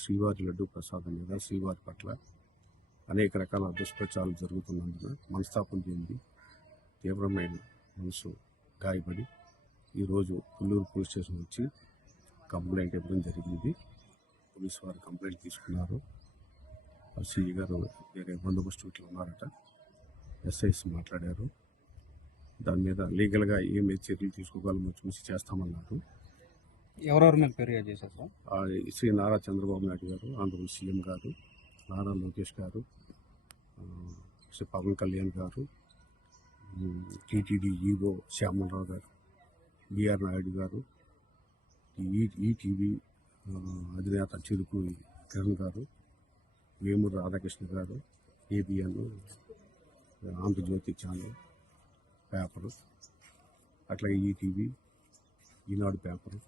శ్రీవారి లడ్డు ప్రసాదం మీద శ్రీవారి పట్ల అనేక రకాల దుష్ప్రచారాలు జరుగుతున్నందున మనస్తాపం చెంది తీవ్రమైన మనసు గాయపడి ఈరోజు పుల్లూరు పోలీస్ స్టేషన్ వచ్చి కంప్లైంట్ ఇవ్వడం జరిగింది. పోలీసు వారు కంప్లైంట్ తీసుకున్నారు. సిఈ గారు వేరే బందోబస్తు ఇట్లా ఉన్నారట. ఎస్ఐస్ మాట్లాడారు. దాని మీద లీగల్గా ఏమి చర్యలు తీసుకోగలమో చూసి చేస్తామన్నారు. ఎవరెవరు మీద ఫిర్యాదు చేశారు సార్? శ్రీ నారా చంద్రబాబు నాయుడు గారు, ఆంధ్రప్రదేశ్ సీఎం గారు, నారా లోకేష్ గారు, శ్రీ పవన్ కళ్యాణ్ గారు, టీటీడీ ఈఓ శ్యామలరావు గారు, బిఆర్ నాయుడు గారు, ఈటీవీ అధినేత చిరుకు కిరణ్ గారు, వేమూరు రాధాకృష్ణ గారు, ఏబిఎన్, ఆంధ్రజ్యోతి ఛానల్ పేపరు, అట్లాగే ఈటీవీ, ఈనాడు పేపరు,